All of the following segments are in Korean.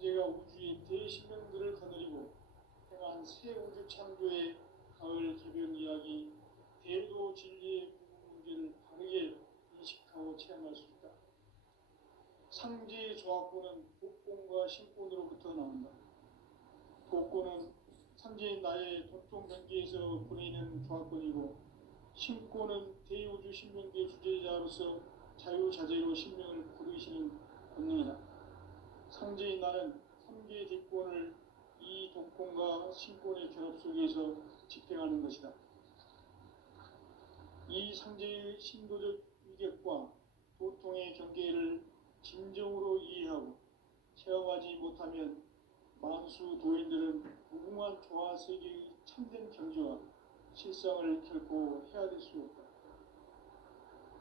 창제가 우주의 대신령들을 거느리고 행한 새 우주 창조의 가을 개변 이야기, 대도 진리의 문제를 바르게 인식하고 체험할 수 있다. 상제의 조합권은 복권과 신권으로부터 나온다. 복권은 상제인 나의 동종 경계에서 보내는 조합권이고, 신권은 대우주 신명계 주제자로서 자유자재로 신명을 부르시는 권능이다. 상제인 나는 3개의 뒷권을 이 독권과 신권의 결합 속에서 집행하는 것이다. 이 상제의 신도적 위격과 도통의 경계를 진정으로 이해하고 체험하지 못하면 만수 도인들은 무궁한 조화 세계의 참된 경지와 실상을 결코 헤아릴 수 없다.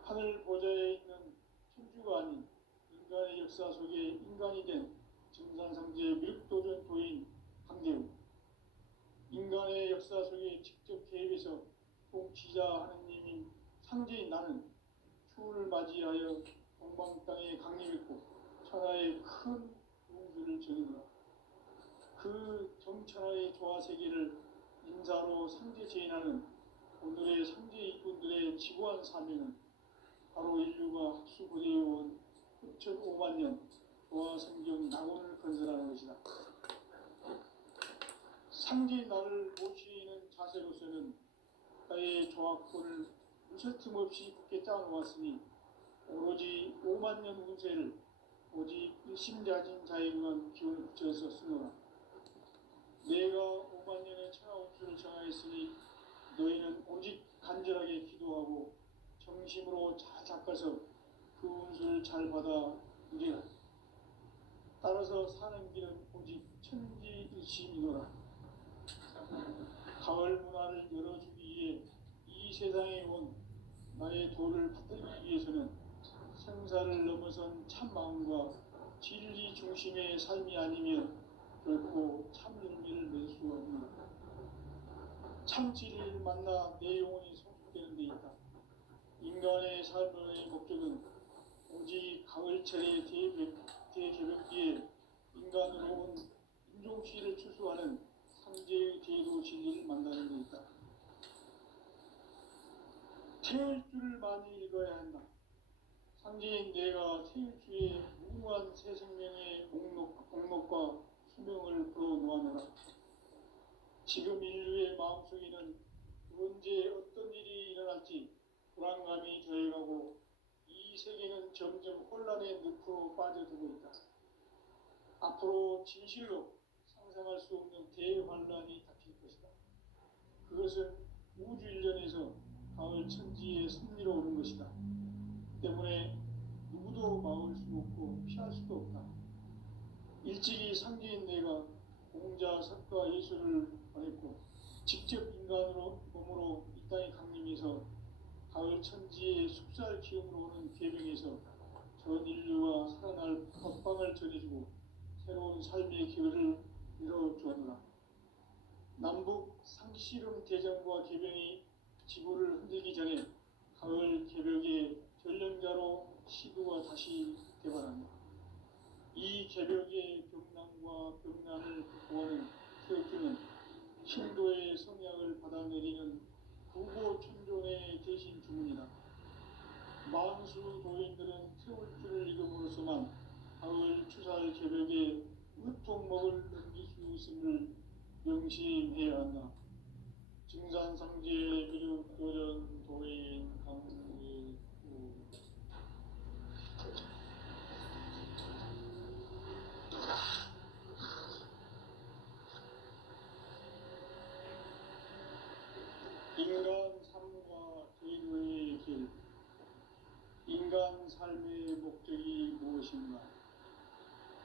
하늘 보좌에 있는 천주가 아닌 인간의 역사 속에 인간이 된 증산상제 밀도전 도인 강대우, 인간의 역사 속에 직접 개입해서 통치자 하느님인 상제인 나는 추운을 맞이하여 동방 땅에 강림했고 천하의 큰 우주를 정의노라. 그 정천하의 조화 세계를 인사로 상제 제인하는 오늘의 상제 일꾼들의 지구한 사명은 바로 인류가 학수고대해온 6,500만 년 조화 성경 낙원을 건설하는 것이다. 상제인 나를 모시는 자세로서는 나의 조합권을 무쇠 틈 없이 굳게 짜놓았으니 오로지 5만 년 운세를 오직 일심자진 자에게만 기운을 붙여서 쓰노라. 내가 5만 년의 천하 운수를 정하였으니 너희는 오직 간절하게 기도하고 정심으로 잘 닦아서 그 운수를 잘 받아 누리라. 따라서 사는 길은 오직 천지일심이노라. 가을 문화를 열어주기 위해 이 세상에 온 나의 도를 받들기 위해서는 생사를 넘어선 참 마음과 진리 중심의 삶이 아니면 결코 참 열매를 맺을 수 없는 참 진리를 만나 내 영혼이 성숙되는 데 있다. 인간의 삶의 목적은 오직 가을철의 대개벽기에 인간으로 온 인종시를 추수하는 상제의 대도 진리를 만나는 데 있다. 태일주를 많이 읽어야 한다. 상제인 내가 태일주의 무궁한 새 생명의 목록과 수명을 불어놓아노라. 지금 인류의 마음속에는 언제 어떤 일이 일어날지 불안감이 더해가고 이 세계는 점점 혼란의 늪으로 빠져들고 있다. 앞으로 진실로 상상할 수 없는 대환란이 닥칠 것이다. 그것은 우주 일련에서 가을 천지의 섭리로 오는 것이다. 때문에 누구도 막을 수 없고 피할 수도 없다. 일찍이 상제인 내가 공자, 석가, 예수를 보냈고 직접 인간으로 몸으로 이 땅에 강림해서 가을 천지의 숙살 기운으로 오는 계명에서 전 인류가 살아날 법방을 전해주고 새로운 삶의 기회를 열어주었노라. 남북 상씨름 대전과 계병이 지구를 흔들기 전에 가을 개벽의 전령자로 시도가 다시 개발한다. 이 개벽의 병난과 병난을 극복하는 태극기는 신도의 성약을 받아내리는 구고천존의 대신 주문이다. 만수 도인들은 태울주를 읽음으로써만 가을 추살 개벽에 으통먹을 넘길 수 있음을 명심해야 한다. 증산상제 미륵도전 도인 강의구 인간 삶과 제도의 길. 인간 삶의 목적이 무엇인가?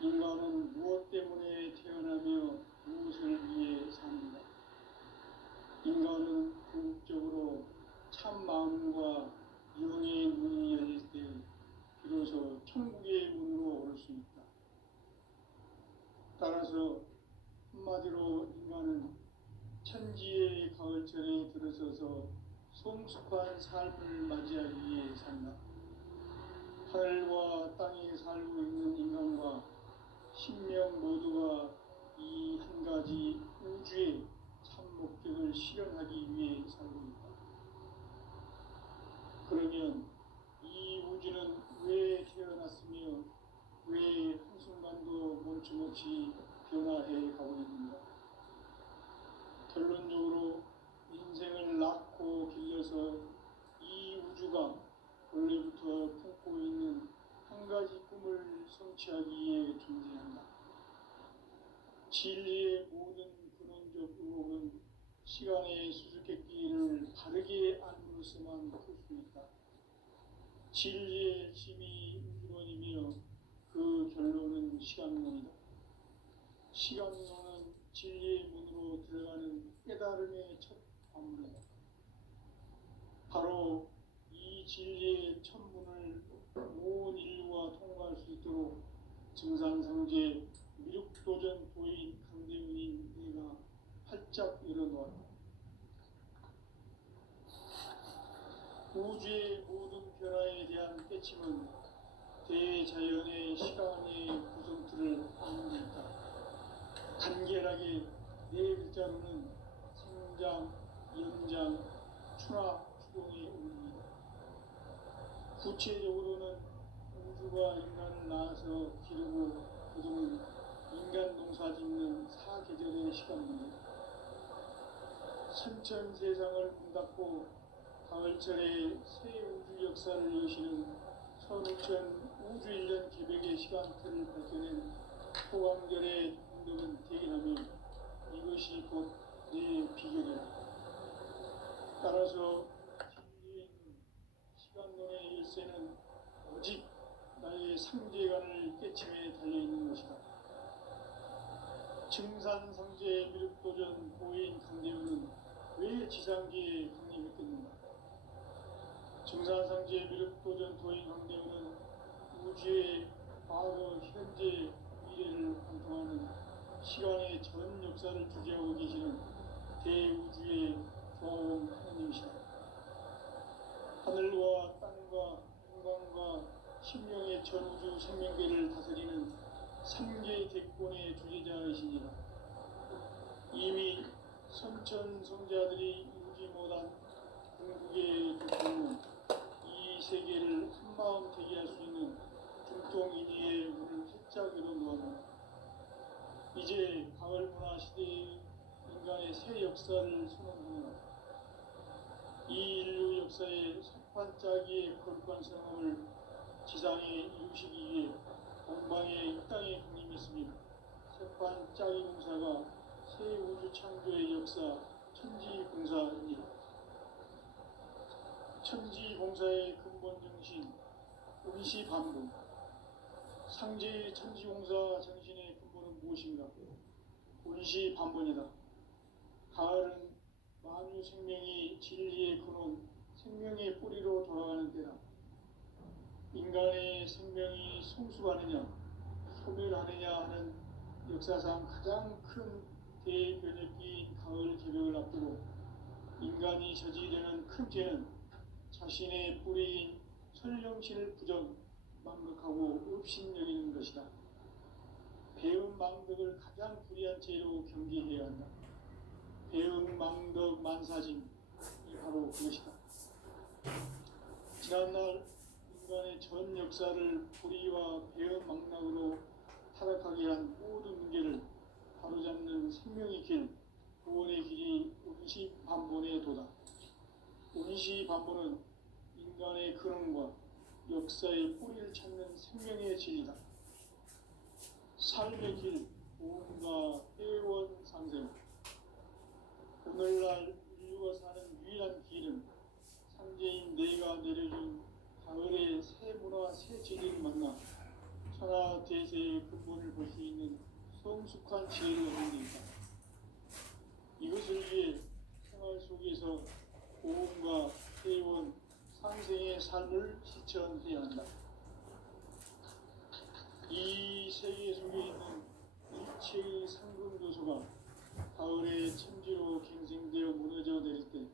인간은 무엇 때문에 태어나며 무엇을 위해 삽니다. 인간은 궁극적으로 참 마음과 영의 문이 열릴 때 비로소 천국의 문으로 오를 수 있다. 따라서 한마디로 인간은 천지의 가을철에 들어서서 성숙한 삶을 맞이하기 위해 산다. 하늘과 땅에 살고 있는 인간과 신명 모두가 이 한 가지 우주의 참 목적을 실현하기 위해 살고 있다. 그러면 이 우주는 왜 태어났으며 왜 한순간도 멈춤없이 변화해 가고 있는가? 결론적으로 인생을 낳고 길러서 이 우주가 원래부터 품고 있는 한 가지 꿈을 성취하기 위해 존재한다. 진리의 모든 근원적 의혹은 시간의 수수께끼를 바르게 알므로서만 풀 수 있다. 진리의 힘이 우주론이며 그 결론은 시간론이다. 시간론은 진리의 문으로 들어가는 깨달음의 첫 관문이다. 바로 이 진리의 첫 문을 온 인류가 통과할 수 있도록 증산성제 미륵도전 도인 강대훈인 내가 활짝 열어놓았다. 우주의 모든 변화에 대한 깨침은 대자연의 시간의 구성틀을 아는 있다. 간결하게 네 글자로는 생장, 연장, 추락, 추동의 의미다. 구체적으로는 우주가 인간을 낳아서 기르고 거두는 인간 농사 짓는 사계절의 시간입니다. 선천 세상을 문닫고 가을철에 새 우주 역사를 여시는 선우천 우주 1년 개벽의 시간틀을 밝혀낸 호황절의 공덕은 대견하며 이것이 곧 내 비결이다. 따라서 진리에 있는 시간론의 열쇠는 오직 나의 상제관을 깨침에 달려있는 것이다. 증산상제 미륵도전 보인 강대훈은 왜 지상계에 강림했겠는가? 증산상제 미륵도전 도인 강대훈은 우주의 과거, 현재, 미래를 관통하는 시간의 전 역사를 주재하고 계시는 대우주의 조화원 하나님이시다. 하늘과 땅과 인간과 심령의 전우주 생명계를 다스리는 삼계 대권의 주제자이시니라. 이미 선천성자들이 이루지 못한 궁극의 고통은 이 세계를 한마음 되게 할 수 있는 중통인의의 문을 활짝 열어놓았다. 이제 가을 문화 시대의 인간의 새 역사를 선언하노라. 이 인류 역사의 석판짜기의 거룩한 성함을 지상에 이루시기 위해 동방의 이 땅에 강림했으며 석판짜기 공사가 새 우주 창조의 역사 천지공사입니다. 천지공사의 근본 정신 운시반분. 상제의 천지공사 정신의 근본은 무엇인가? 운시반분이다. 가을은 만유 생명이 진리의 근원, 생명의 뿌리로 돌아가는 때다. 인간의 생명이 성숙하느냐, 소멸하느냐 하는 역사상 가장 큰 대변혁기인 가을 개벽을 앞두고 인간이 저지르는 큰 죄는 자신의 뿌리인 설령신을 부정, 망극하고 업신여기는 것이다. 배은 망덕을 가장 불의한 죄로 경계해야 한다. 배은 망덕 만사짐이 바로 그것이다. 지난날 인간의 전 역사를 불의와 배은 망락으로 타락하게 한 모든 문제를 바로잡는 생명의 길, 구원의 길이 운시반본의 도다. 운시반본은 인간의 근원과 역사의 뿌리를 찾는 생명의 진리다. 삶의 길, 보험과 회원 상생. 오늘날 인류가 사는 유일한 길은 상제인 내가 내려준 가을의 새 문화, 새 진리를 만나 천하 대세의 근본을 볼 수 있는 성숙한 지혜를 얻는 데 있다. 이것을 위해 생활 속에서 보험과 회원, 상생의 삶을 실천해야 한다. 이 세계 속에 있는 일체의 상금 요소가 가을의 천지로 갱생되어 무너져 내릴 때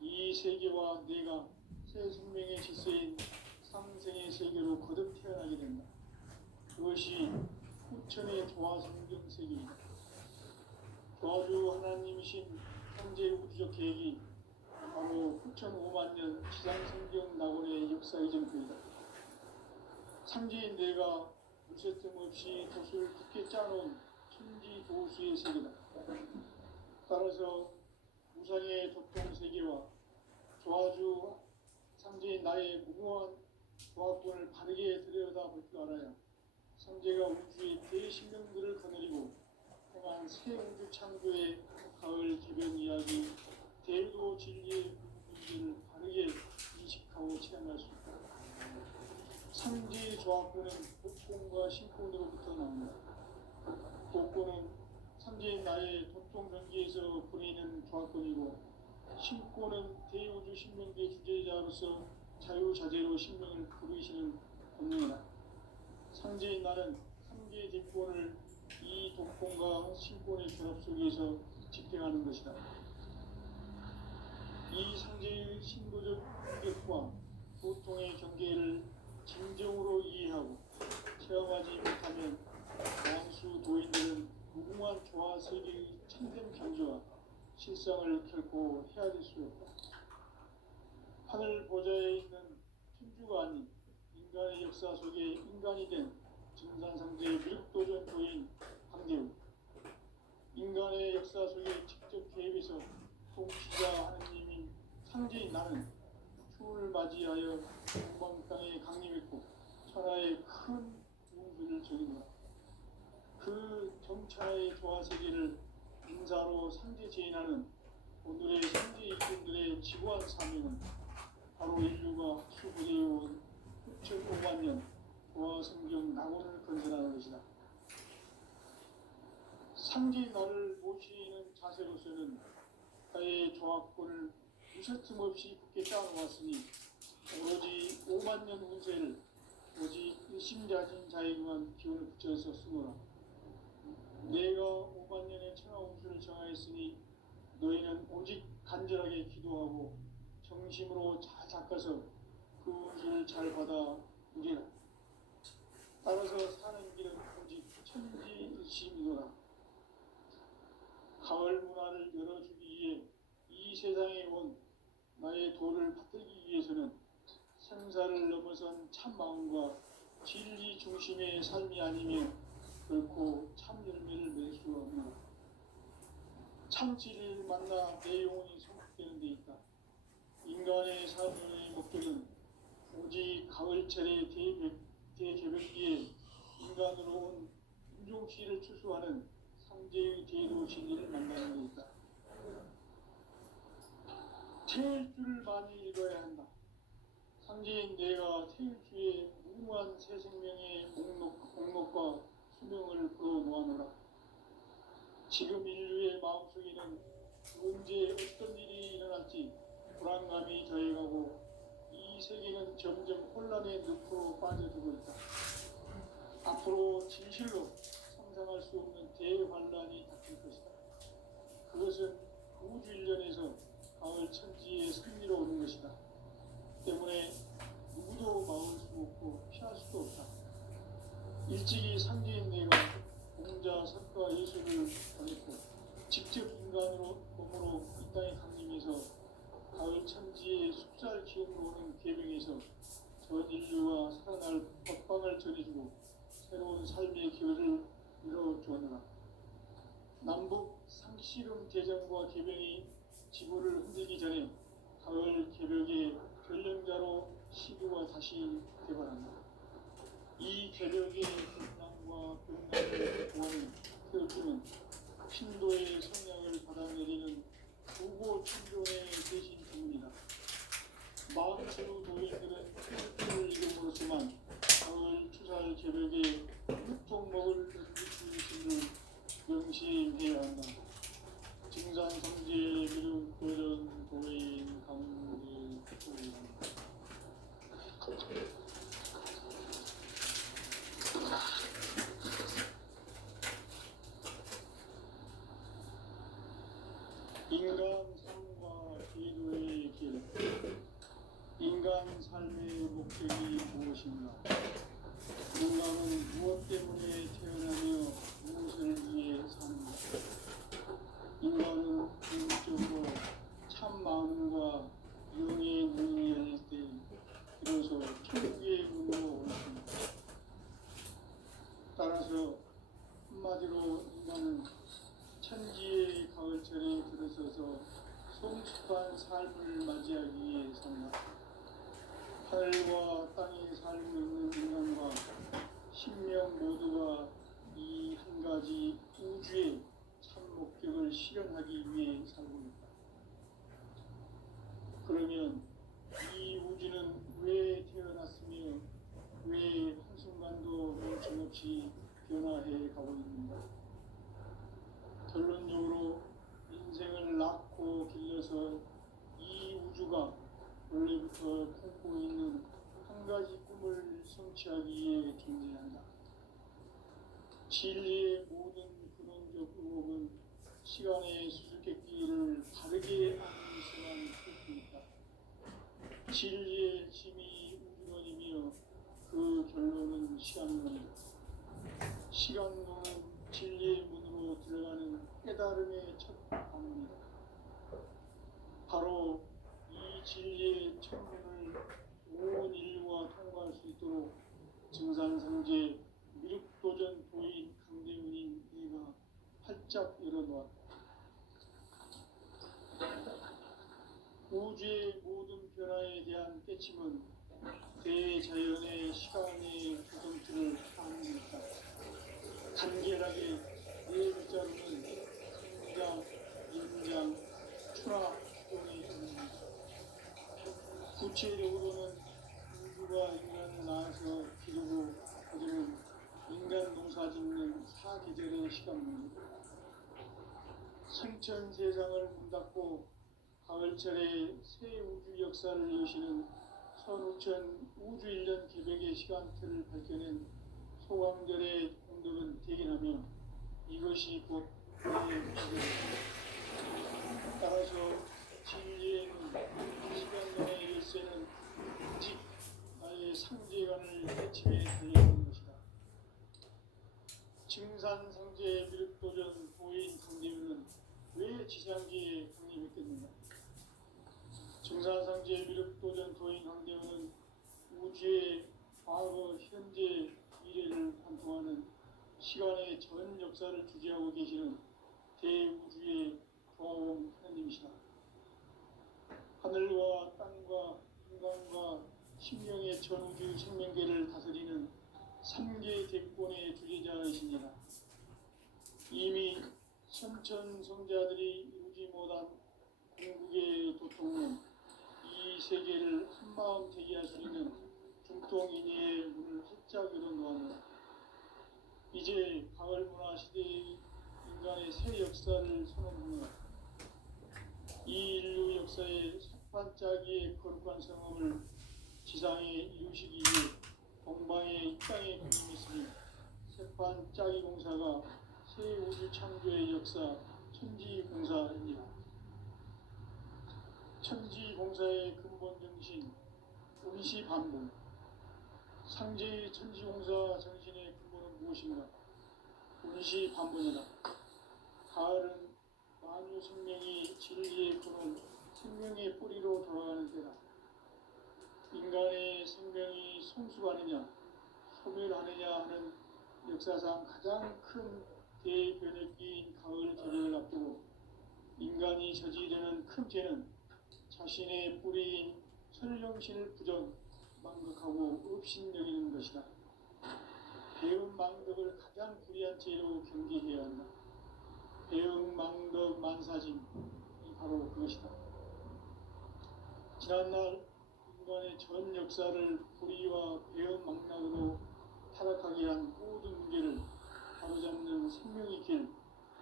이 세계와 내가 새 생명의 질서인 상생의 세계로 거듭 태어나게 된다. 그것이 후천의 조화성경 세계입니다. 조화주 하나님이신 현재 우주적 계획이 바로 후천 5만 년 지상성경 낙원의 역사 이전표이다. 삼지인 내가 무쇠틈 없이 돛을 굳게 짜놓은 천지조수의 세계다. 따라서 무상의 도통 세계와 조화주 삼지인 나의 무궁한 조합권을 바르게 들여다볼 줄 알아야 삼재가 우주의 대신령들을 거느리고 행한 새 우주 창조의 가을 개변 이야기, 대도 진리의 문제를 바르게 인식하고 체험할 수 있다. 삼재의 조합권은 도통과 신권으로부터 나옵니다. 도권은 삼재인 나의 도통 경기에서 보내는 조합권이고, 신권은 대우주 신명계 주제자로서 자유자재로 신명을 부르시는 권능이다. 삼재인 나는 삼계의 대권을 이 도권과 신권의 결합 속에서 집행하는 것이다. 이 삼재의 신고적 인격과 도통의 경계를 진정으로 이해하고 체험하지 못하면 양수 도인들은 무궁한 조화 세계의 참된 경지와 실상을 결코 헤아릴 수 없다. 하늘 보좌에 있는 천주가 아닌 인간의 역사 속에 인간이 된 증산상제의 미륵도전 도인 황대우, 인간의 역사 속에 직접 개입해서 통치자 하느님인 상제인 나는 추운을 맞이하여 동방 땅에 강림했고 천하의 큰 운수를 적인다. 그 정천하의 조화 세계를 인사로 상제 제인하는 오늘의 상제 일꾼들의 지구한 사명은 바로 인류가 수부되어온 6,500만 년 조화 성경 낙원을 건설하는 것이다. 상제인 나를 모시는 자세로서는 나의 조합권을 무쇠틈 없이 굳게 짜놓았으니 오로지 5만 년 운세를 오직 일심자진 자에게만 기운을 붙여서 쓰노라. 내가 5만 년의 천하 운수를 정하였으니 너희는 오직 간절하게 기도하고 정심으로 잘 닦아서 그 운수를 잘 받아 누리라. 따라서 사는 길은 오직 천지일심이노라. 가을 문화를 열어주기 위해 이 세상에 온 나의 도를 받들기 위해서는 생사를 넘어선 참 마음과 진리 중심의 삶이 아니면 결코 참 열매를 낼 수 없노라. 참 진리를 만나 내 영혼이 성숙되는 데 있다. 인간의 삶의 목적은 오직 가을철의 대개벽기에 인간으로 온 인종씨를 추수하는 상제의 대도 진리를 만나는 데 있다. 태일주를 많이 읽어야 한다. 상제인 내가 태일주의 무궁한 새 생명의 목록과 수명을 풀어놓아노라. 지금 인류의 마음속에는 언제 어떤 일이 일어날지 불안감이 더해가고 이 세계는 점점 혼란의 늪으로 빠져들고 있다. 앞으로 진실로 상상할 수 없는 대환란이 닥칠 것이다. 그것은 우주 일련에서 가을 천지의 승리로 오는 것이다. 때문에 누구도 막을 수 없고 피할 수도 없다. 일찍이 상제인 내가 공자, 석가, 예수를 보냈고 직접 인간으로 몸으로 이 땅에 강림해서 가을 천지의 숲살 기운으로 오는 계명에서 전 인류가 살아날 법방을 전해주고 새로운 삶의 기회를 이뤄주었노라. 남북 상씨름 대전과 개병이 지구를 흔들기 전에 가을 개벽의 전령자로 시구가 다시 개발한다. 이 개벽의 불난과 병난을 보호하는 태극기는 신도의 성향을 받아내리는 부고 천존의 대신 주문이다. 마음치루 도인들은 태극기를 이름으로서만 가을 추살 개벽의 육통 먹을 전기주의심을 명시해야 한다. 증산 성지 미륵 도전 도인 강대 도인 인간 삶과 기도의 길. 인간 삶의 목적이 무엇인가? 인간은 무엇 때문에 태어나는 한마디로 인간은 천지의 가을철에 들어서서 성숙한 삶을 맞이하기 위해 산다. 하늘과 땅에 살고 있는 인간과 신명 모두가 이 한 가지 우주의 참 목적을 실현하기 위해 살고 있다. 그러면 이 우주는 왜 태어났으며 왜 한순간도 멈춤없이 변화해 가고 있는가? 결론적으로 인생을 낳고 길러서 이 우주가 원래부터 품고 있는 한 가지 꿈을 성취하기 위해 존재한다. 진리의 모든 근원적 의혹은 시간의 수수께끼를 바르게 아는 수만 풀 수 있다. 진리의 힘이 우주론이며 그 결론은 시간론이다. 시간론은 진리의 문으로 들어가는 깨달음의 첫 방문이다. 바로 이 진리의 첫 문을 온 인류가 통과할 수 있도록 증산성제 미륵도전 도인 강대문인 네가 활짝 열어놓았다. 우주의 모든 변화에 대한 깨침은 대자연의 시간의 구성틀을 파악했다. 간결하게 네 글자로는 성장, 인장, 추락, 추동이 있습니다. 구체적으로는 우주가 인간을 낳아서 기르고 거두는 인간 농사 짓는 사계절의 시간입니다. 성천 세상을 문닫고 가을철에 새 우주 역사를 여시는 선우천 우주일년 개백의 시간틀을 밝혀낸 소강절의 공덕은 대견하며 이것이 곧 내 미래입니다. 따라서 진리에는 시간론의 열쇠는 오직 나의 상제관을 해침에 달려있는 것이다. 증산상제 미륵도전 보인 강대문은 왜 지상기에 강림했겠는가? 증산상제 미륵도전 도인 강대문은 우주의 과거, 현재, 미래를 관통하는 시간의 전 역사를 주재하고 계시는 대우주의 도움 하나님이시다. 하늘과 땅과 인간과 신명의 전우주 생명계를 다스리는 3개 대권의 주제자이십니다. 이미 선천성자들이 이루지 못한 궁극의 도통은 이 세계를 한마음 되게 할 수 있는 중통인의의 문을 활짝 열어놓았다. 이제 가을문화 시대의 인간의 새 역사를 선언합니다. 이 인류 역사의 석판짜기의 거룩한 성험을 지상에 이루시기 위해 동방의 이 땅에 군림했으니 석판짜기 공사가 새 우주 창조의 역사 천지공사입니다. 천지공사의 근본 정신 운시반복. 상제의 천지공사 정신의 근본은 무엇인가? 운시반복이다. 가을은 만유 생명이 진리의 근원, 생명의 뿌리로 돌아가는 때다. 인간의 생명이 성숙하느냐, 소멸하느냐 하는 역사상 가장 큰 대변혁기인 가을 계절을 앞두고 인간이 저지르는 큰 죄는 자신의 뿌리인 설령신을 부정, 망각하고 업신여기는 것이다. 배은 망덕을 가장 불의한 죄로 경계해야 한다. 배은 망덕 만사짐이 바로 그것이다. 지난날 인간의 전 역사를 불의와 배은 망락으로 타락하게 한 모든 문제를 바로잡는 생명의 길,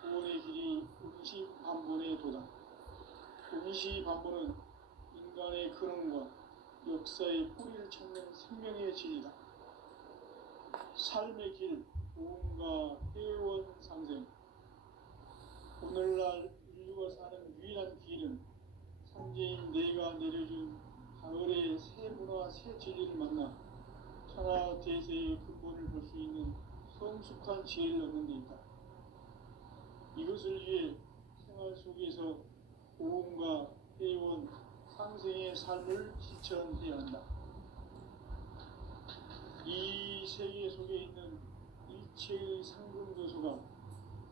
구원의 길이 운시반본의 도다. 운시반본은 인간의 근원과 역사의 뿌리를 찾는 생명의 진리다. 삶의 길, 구원과 회원 상생. 오늘날 인류가 사는 유일한 길은 삼재인 내가 내려준 가을의 새 문화, 새 진리를 만나 천하 대세의 근본을 볼 수 있는 성숙한 지혜를 얻는 데 있다. 이것을 위해 생활 속에서 고음과 회원, 상생의 삶을 실천해야 한다. 이 세계 속에 있는 일체의 상금도소 원수가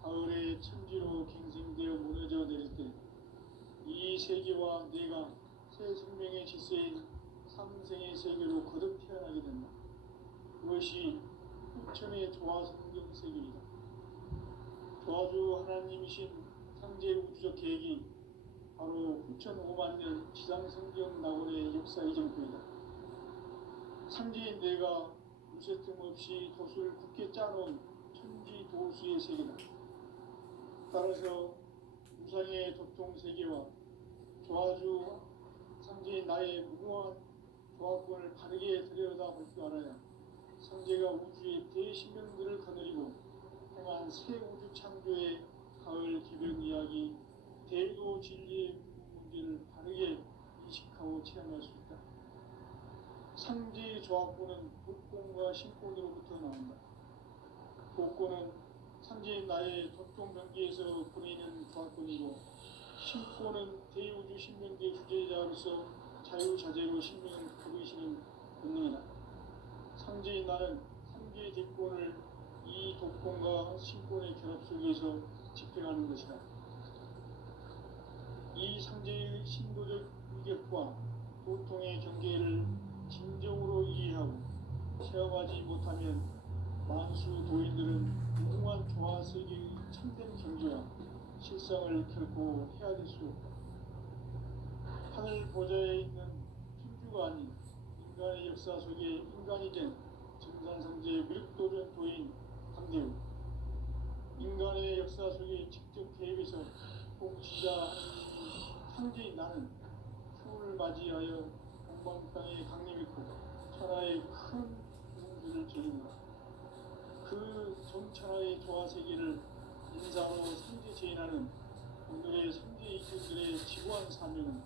가을의 천지로 갱생되어 무너져 내릴 때 이 세계와 내가 새 생명의 질서인 삼생의 세계로 거듭 태어나게 된다. 그것이 부천의 조화성경 세계이다. 조화주 하나님이신 상제 우주적 계획이 바로 9,500년 지상성경 낙원의 역사 이정표이다. 상제인 내가 무쇠 틈 없이 돛을 굳게 짜놓은 천지 도수의 세계다. 따라서 우상의 도통 세계와 조화주 상제인 나의 무궁한 조화권을 바르게 들여다볼 줄 알아야 상제가 우주의 대신명들을 거느리고 행한 새 우주 창조의 가을 기병 이야기 대도 진리의 문제를 바르게 인식하고 체험할 수 있다. 상제의 조화권은 복권과 신권으로부터 나온다. 복권은 상제인 나의 도통 병기에서 보내는 조화권이고 신권은 대우주 신명계 주제자로서 자유자재로 신명을 부르시는 본능이다. 상제인 나는 상제의 대권을 이 독권과 신권의 결합 속에서 집행하는 것이다. 이 상제의 신도적 위격과 도통의 경계를 진정으로 이해하고 체험하지 못하면 만수 도인들은 무궁한 조화세계의 참된 경지와 실상을 결코 헤아릴 수 없다. 하늘 보좌에 있는 천주가 아닌 인간의 역사 속에 인간이 된 정산상제의 밀도전 도인 강대우, 인간의 역사 속에 직접 개입해서 공지자 상제인 나는 추을 맞이하여 동방 땅에 강림했고 천하의 큰 공주를 지닌다. 그 정천하의 조화세계를 인사로 상제 제인하는 오늘의 상제 이주들의 지구한 사명은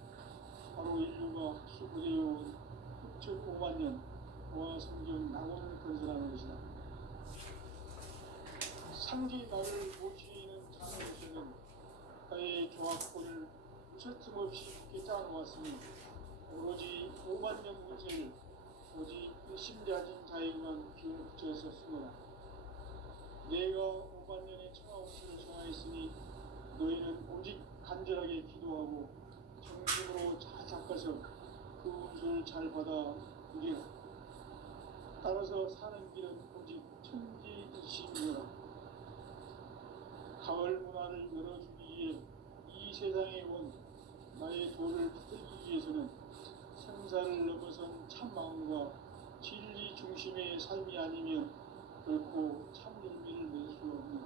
바로 인류가 학수고대해온 6,500년 조화성경 낙원을 건설하는 것이다. 상제 나를 모시는 장으로서는 나의 조화권을 무쇠틈 없이 굳게 짜놓았으니 오로지 5만년 운세를 오직 일심자진 자에게만 기운을 붙여서 쓰노라. 내가 5만년의 청하 운세를 정하였으니 너희는 오직 간절하게 기도하고 정심으로 잘 닦아서 그 운수를 잘 받아 누리라. 따라서 사는 길은 오직 천지일심이라. 가을 문화를 열어주기 위해 이 세상에 온 나의 도를 붙들기 위해서는 생사를 넘어선 참마음과 진리 중심의 삶이 아니면 결코 참 열매를 낼 수 없는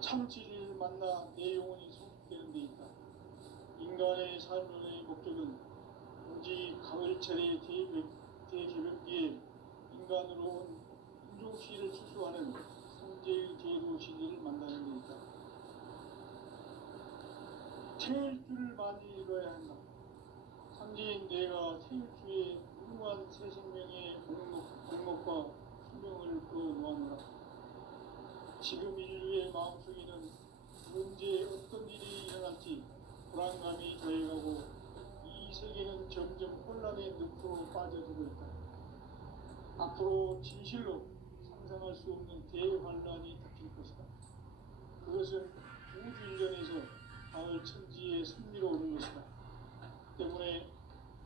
참 진리를 만나 내 영혼이 성숙되는 데 있다. 인간의 삶의 목적은 오직 가을철의 대개벽기에 인간으로 온 인종시를 추수하는 상제의 제도 진리를 만나는 데 있다. 태일주를 많이 읽어야 한다. 상제인 내가 태일주의 무궁한 새 생명의 공목과 수명을 그어놓았노라. 지금 인류의 마음속에는 언제 어떤 일이 일어날지 불안감이 더해가고 이 세계는 점점 혼란의 늪으로 빠져들고 있다. 앞으로 진실로 상상할 수 없는 대환란이 닥칠 것이다. 그것은 우주인전에서 가을 천지의 승리로 오는 것이다. 때문에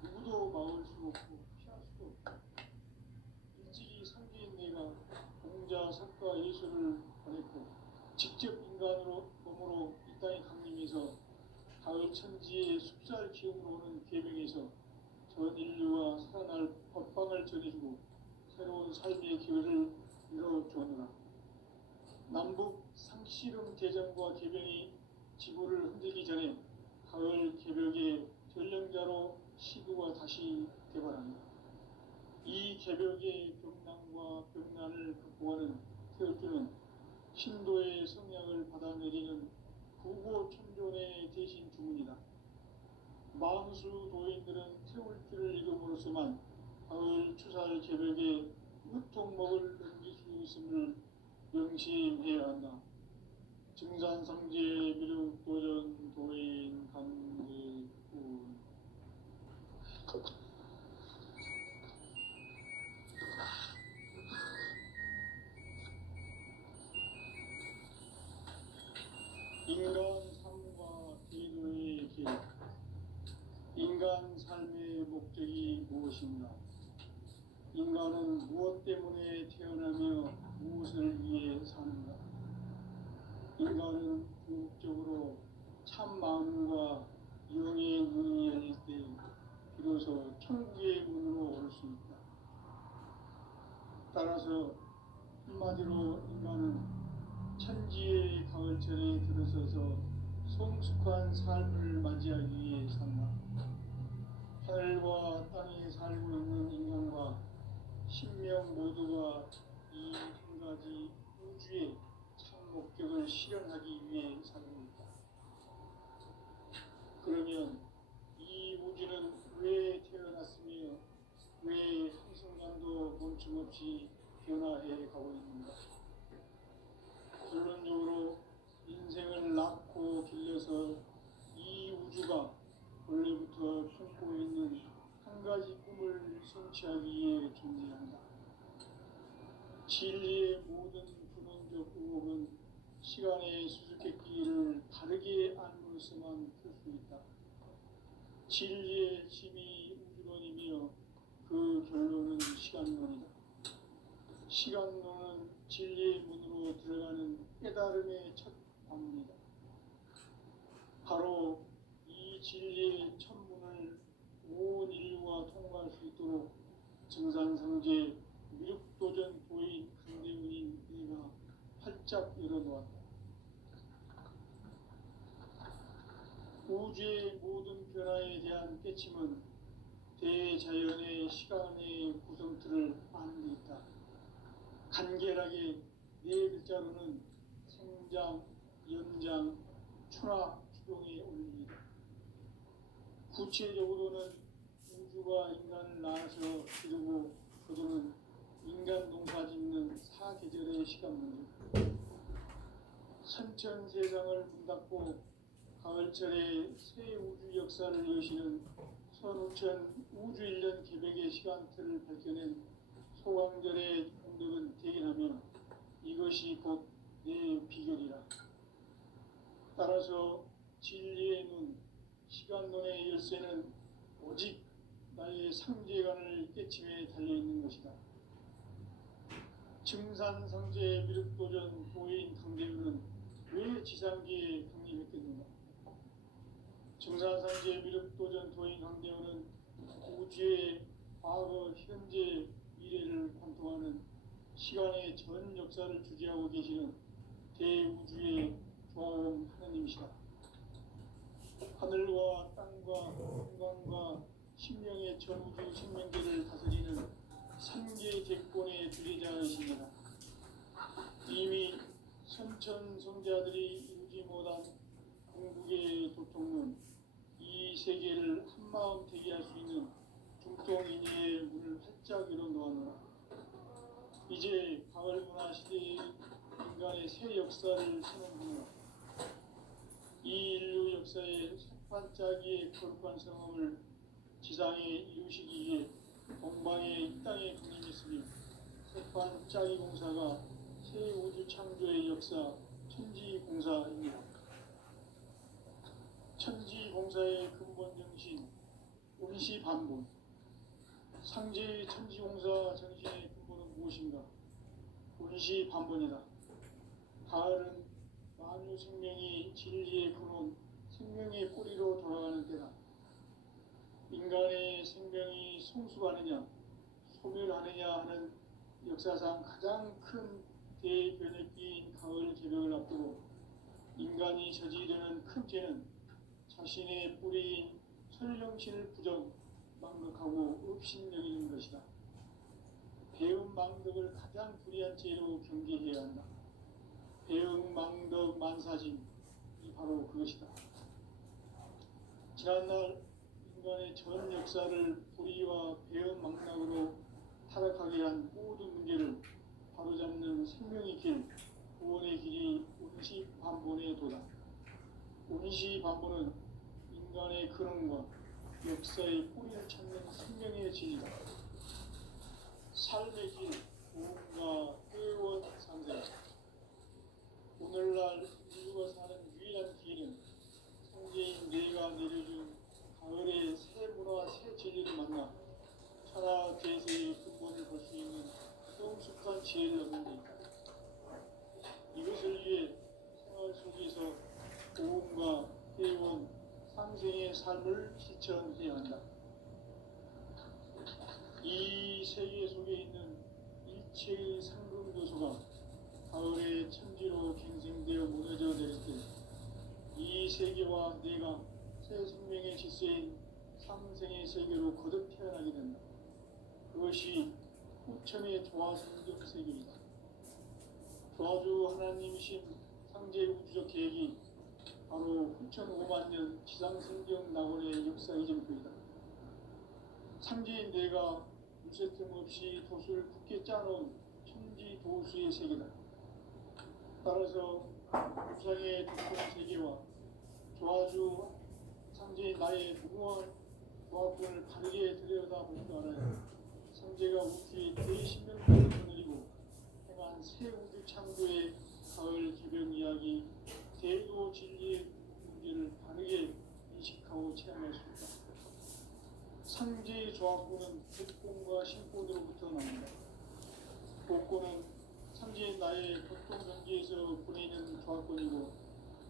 누구도 막을 수 없고 피할 수도 없다. 일찍이 상제인 내가 공자, 석가, 예수를 보냈고 직접 인간으로 몸으로 이 땅에 강림해서 가을 천지의 숲살 기운으로 오는 계명에서 전 인류가 살아날 법방을 전해주고 새로운 삶의 기회를 이뤄주었노라. 남북 상씨름 대전과 계병이 지구를 흔들기 전에 가을 개벽의 전령자로 시구가 다시 개발합니다. 이 개벽의 병난과 병난을 극복하는 태울주는 신도의 성향을 받아내리는 구고천존의 대신 주문이다. 만수 도인들은 태울주를 읽음으로써만 가을 추살 개벽의 으통목을 넘길 수 있음을 명심해야 한다. 증산상제 미륵도전 도인 강제군 인간 삶과 기도의 길. 인간 삶의 목적이 무엇인가? 인간은 무엇 때문에 태어나며 무엇을 위해 사는가? 인간은 궁극적으로 참 마음과 영의 눈이 열릴 때 비로소 천국의 문으로 올 수 있다. 따라서 한마디로 인간은 천지의 가을철에 들어서서 성숙한 삶을 맞이하기 위해 산다. 하늘과 땅에 살고 있는 인간과 신명 모두가 이 한 가지 우주의 참 목적을 실현하기 위해 살고 있다. 그러면 이 우주는 왜 태어났으며 왜 한순간도 멈춤없이 변화해 가고 있는가? 결론적으로 인생을 낳고 길러서 이 우주가 원래부터 품고 있는 한 가지 꿈을 성취하기 위해 존재한다. 진리의 모든 근원적 의혹은 시간의 수수께끼를 바르게 안으로서만 풀 수 있다. 진리의 힘이 우주론이며 그 결론은 시간론이다. 시간론은 진리의 문으로 들어가는 깨달음의 첫 관문이다. 바로 이 진리의 첫 문을 온 인류가 통과할 수 있도록 증산성제 미륵도전 도인 강대훈인 내가 활짝 열어놓았다. 우주의 모든 변화에 대한 깨침은 대자연의 시간의 구성틀을 아는 데 있다. 간결하게 네 글자로는 생장, 연장, 추락, 추동의 원리이다. 구체적으로는 우주가 인간을 낳아서 기르고 거두는 인간 농사 짓는 사계절의 시간 문제. 선천 세상을 문 닫고 가을철에 새 우주 역사를 여시는 선우천 우주 1년 개백의 시간틀을 밝혀낸 소강절의 공덕은 대견하며 이것이 곧 내 비결이라. 따라서 진리의 눈, 시간론의 열쇠는 오직 나의 상제관을 깨침에 달려있는 것이다. 증산상제 미륵도전 도인 강대훈은 왜 지상기에 강림했겠는가? 증산상제 미륵도전 도인 강대훈은 우주의 과거, 현재, 미래를 관통하는 시간의 전 역사를 주재하고 계시는 대우주의 조화원 하느님이시다. 하늘과 땅과 인간과 신명의 전우주 생명계를 다스리는 삼계 객권의 주제자이시니라. 이미 선천성자들이 이루지 못한 궁극의 도통론, 이 세계를 한마음 되게 할 수 있는 중통인의 문을 활짝 열어놓았노라. 이제 가을문화 시대의 인간의 새 역사를 선언하노라. 이 인류 역사의 새판짜기의 거룩한 성험을 지상에 이루시기 위해 동방의 이 땅에 강림했으며 새판짜기 공사가 새 우주 창조의 역사 천지공사입니다. 천지공사의 근본 정신 운시반본. 상제의 천지공사 정신의 근본은 무엇인가? 운시반본이다. 가을은 만유 생명이 진리의 근원, 생명의 뿌리로 돌아가는 때다. 인간의 생명이 성숙하느냐, 소멸하느냐 하는 역사상 가장 큰 대변혁기인 가을 개벽을 앞두고 인간이 저지르는 큰 죄는 자신의 뿌리인 설령신을 부정, 망덕하고 업신여기는 것이다. 배음 망덕을 가장 불의한 죄로 경계해야 한다. 배음 망덕 만사진이 바로 그것이다. 지난날 인간의 전 역사를 불의와 배음 망락으로 타락하게 한 모든 문제를 바로잡는 생명의 길, 구원의 길이 운시반본의 도다. 운시반본은 인간의 근원과 역사의 뿌리를 찾는 생명의 진이다. 삶의 길, 구원과 회원 상생. 오늘날 인류가 사는 유일한 중심의 삶을 실천해야 한다. 이 세계 속에 있는 일체의 상급 요소가 가을의 천지로 갱생되어 무너져 내릴 때 이 세계와 내가 새 생명의 질서인 상생의 세계로 거듭 태어나게 된다. 그것이 후천의 조화성경 세계이다. 조화주 하나님이신 상제 우주적 계획이 바로 후천 5만 년 지상성경 낙원의 역사 이전표이다. 상제인 내가 무쇠 틈 없이 돛을 굳게 짜놓은 천지 도수의 세계다. 따라서 우상의 독특 세계와 조화주 상제인 나의 무궁한 조합권을 바르게 들여다볼 줄 알아야 상제가 우주의 대신명까지 거느리고 행한 새 우주 창조의 가을 개벽 이야기 대도 진리의 문제를 바르게 인식하고 체험할 수 있다. 상제의 조합권은 복권과 신권으로부터 나온다. 복권은 상제의 나의 보통 경계에서 보내는 조합권이고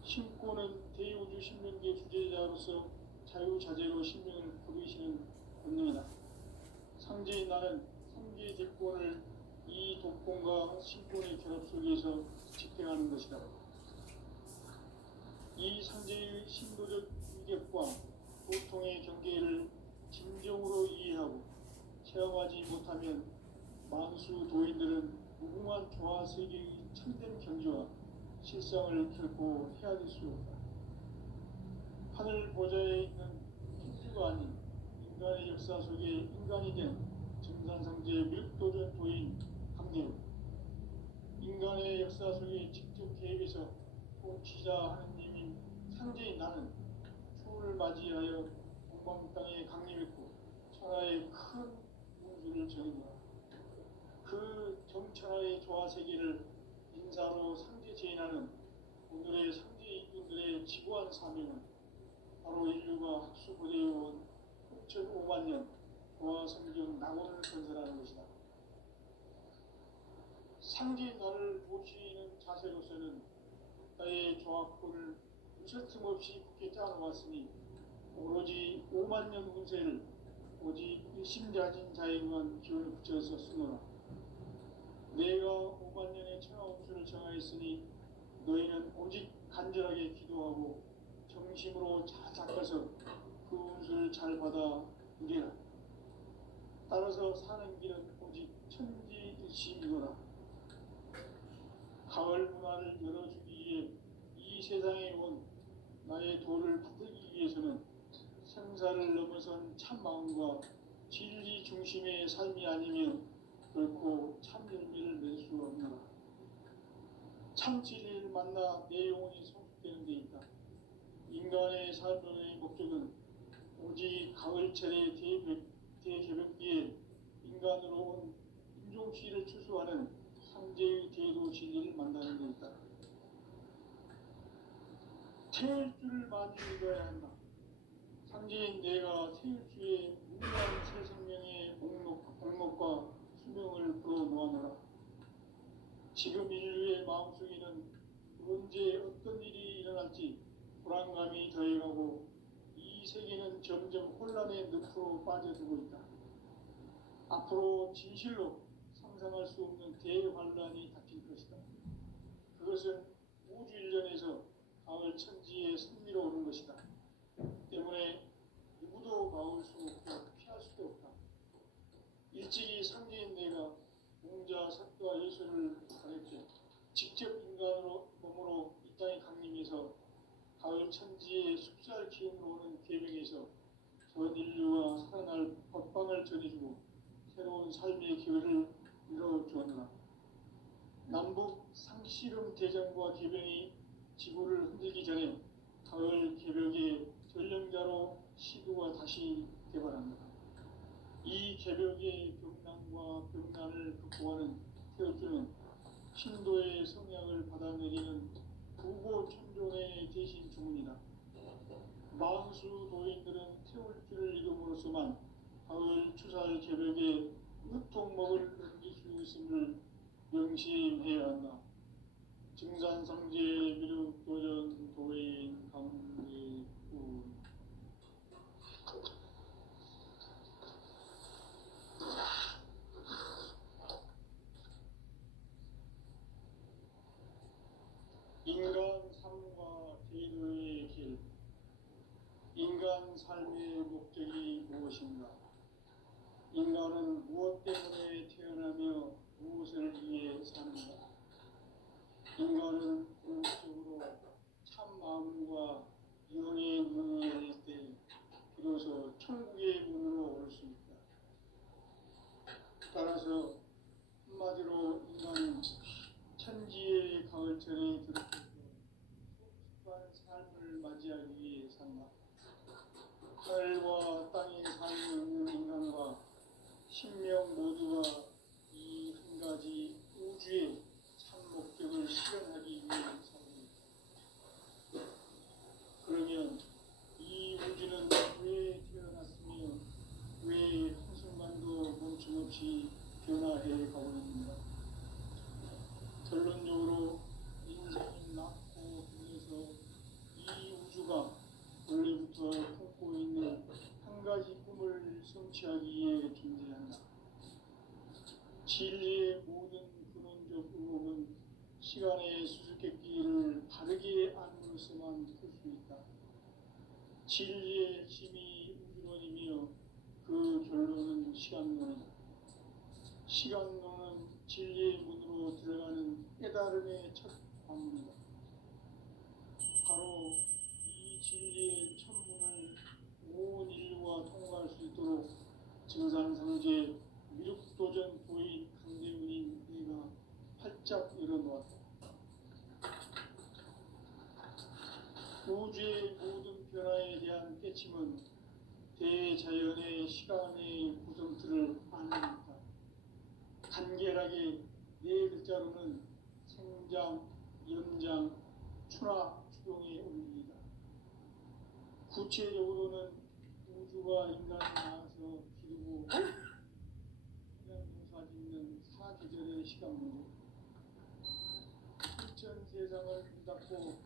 신권은 대우주 신명계 주제자로서 자유자재로 신명을 부르시는 권능이다. 상제의 나는 상제의 대권을 이 독권과 신권의 결합 속에서 집행하는 것이다. 이 상제의 신도적 위력과 보통의 경계를 진정으로 이해하고 체험하지 못하면 만수 도인들은 무궁한 조화 세계의 참된 경지와 실상을 결코 헤아릴 수 없다. 하늘 보좌에 있는 힌두가 아닌 인간의 역사 속에 인간이 된 정산상제의 밀도전 도인 강대우, 인간의 역사 속에 직접 개입해서 통치자 하느님인 상제인 나는 추후를 맞이하여 동방 땅에 강림했고 천하의 큰 운수를 정했노라. 그 정천하의 조화 세계를 인사로 상제 제인하는 오늘의 상제 인군들의 지구한 사명은 바로 인류가 학수고대해온 후천 5만 년 조화 성경 낙원을 건설하는 것이다. 상제 나를 모시는 자세로서는 나의 조합권을 무쇠 틈 없이 굳게 짜놓았으니 오로지 5만 년 운세를 오직 일심자진 자에게만 기운을 붙여서 쓰노라. 내가 5만 년의 천하 운수를 정하였으니 너희는 오직 간절하게 기도하고 정심으로 잘 닦아서 그 운수를 잘 받아 누리라. 따라서 사는 길은 오직 천지일심이노라. 가을 문화를 열어주기 위해 이 세상에 온 나의 도를 붙들기 위해서는 생사를 넘어선 참 마음과 진리 중심의 삶이 아니면 결코 참 열매를 낼 수 없노라. 참 진리를 만나 내 영혼이 성숙되는 데 있다. 인간의 삶의 목적은 오직 가을철의 대개벽기에 인간으로 온 인종시를 추수하는 상제의 대도 진리를 만나는 데 있다. 태울 줄을 많이 읽어야 한다. 상제인 내가 태울 주의 무궁한 새 생명의 목록과 수명을 풀어놓아노라. 지금 인류의 마음속에는 언제 어떤 일이 일어날지 불안감이 더해가고 이 세계는 점점 혼란의 늪으로 빠져들고 있다. 앞으로 진실로 상상할 수 없는 대환란이 닥칠 것이다. 그것은 우주 일련에서 가을 천지의 승리로 오는 것이다. 때문에 누구도 막을 수 없고 피할 수도 없다. 일찍이 상제인 내가 공자 삭과 예수를 가르쳐 직접 인간으로 몸으로 이 땅에 강림해서 가을 천지의 숲살 기운으로 오는 계명에서 전 인류와 살아날 법방을 전해주고 새로운 삶의 기회를 이뤄주었노라. 남북 상씨름 대전과 개병이 지구를 흔들기 전에 가을 개벽의 전령자로 시도가 다시 개발합니다. 이 개벽의 병난과 병난을 극복하는 태어주는 신도의 성약을 받아내리는 부고천존의 대신 주문이다. 만수 도인들은 태울 줄을 읽음으로써만 가을 추살 개벽에 무통목을 넘길 수 있음을 명심해야 한다. 증산상제 미륵도전 도인 강대우 인간 삶과 제도의 길, 인간 삶의 목적이 무엇인가? 인간은 무엇 때문에 태어나며 무엇을 위해 사는가? 인간은 궁극적으로 참 마음과 영의 문을 열릴 때 비로소 천국의 문으로 올 수 있다. 따라서 한마디로 인간은 천지의 가을철에 들어서서 소박한 삶을 맞이하기 위해 산다. 하늘과 땅에 살고 있는 인간과 신명 모두가 이 한 가지 우주의 참 목적을 실현하기 위해 삽니다. 그러면 이 우주는 왜 태어났으며 왜 한순간도 멈춤없이 변화해 가고 있는가? 결론적으로 인생을 낳고 그래서 이 우주가 원래부터 품고 있는 한 가지 꿈을 성취하기 위해 존재한다. 진리의 모든 근원적 의혹은 시간의 수수께끼를 바르게 안으로서만 풀 수 있다. 진리의 힘이 우주론이며 그 결론은 시간론이다. 시간론은 진리의 문으로 들어가는 깨달음의 첫 관문이다. 바로 이 진리의 천문을 온 인류가 통과할 수 있도록 증산상제 미륵도전 도인 강대문인 내가 활짝 열어놓았다. 우주의 모든 변화에 대한 깨침은 대자연의 시간의 구성틀을 아는 것이다. 간결하게 네 글자로는 생장, 연장, 추나 추동의 원리이다. 구체적으로는 우주가 인간을 낳아서 기르고 그냥 농사짓는 사계절의 시간 문제, 천천 세상을 문닫고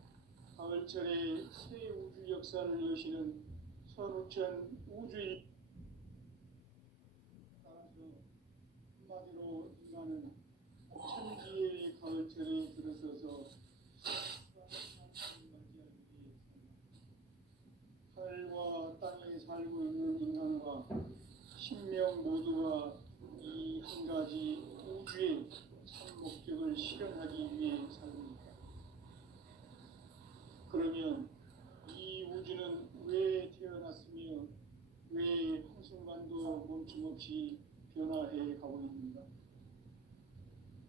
가을철에 새 우주 역사를 여시는 선우천 우주일. 따라서 한마디로 인간은 천지의 가을철에 들어서서 하늘과 땅에 살고 있는 인간과 신명 모두가 이 한 가지 우주의 참 목적을 실현하기 위해 살고 있다. 그러면 이 우주는 왜 태어났으며 왜 한순간도 멈춤없이 변화해 가고 있는가?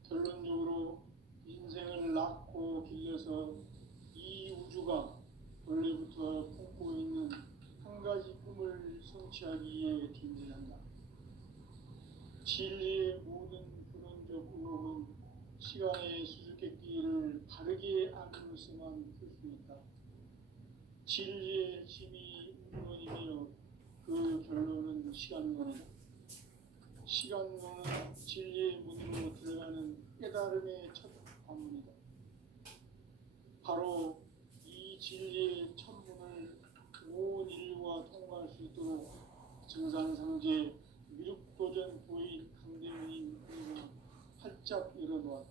결론적으로 인생을 낳고 길러서 이 우주가 원래부터 품고 있는 한 가지 꿈을 성취하기 위해 존재한다. 진리의 모든 근원적 의혹은 시간의 수수께끼를 바르게 안으로서만 풀 수 있다. 진리의 힘이 우주론이며 그 결론은 시간론이다. 시간론은 진리의 문으로 들어가는 깨달음의 첫 관문이다. 바로 이 진리의 천문을 온 인류가 통과할 수 있도록 증산상제 미륵도전 도인 강대문인 내가 활짝 열어놓았다.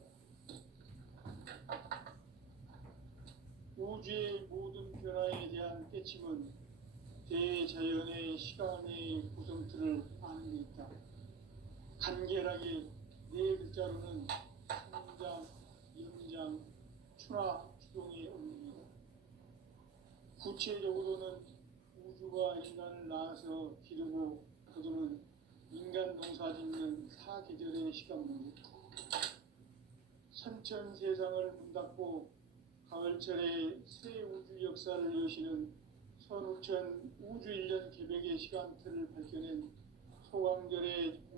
우주의 모든 변화에 대한 깨침은 대자연의 시간의 구성틀을 아는 데 있다. 간결하게 네 글자로는 생장, 연장, 추나 추동의 원리이다. 구체적으로는 우주가 인간을 낳아서 기르고 거두는 인간 농사짓는 사계절의 시간 문제, 선천 세상을 문닫고 가을철에 새 우주 역사를 여시는 선우천 우주 1년 개백의 시간틀을 밝혀낸 소강절의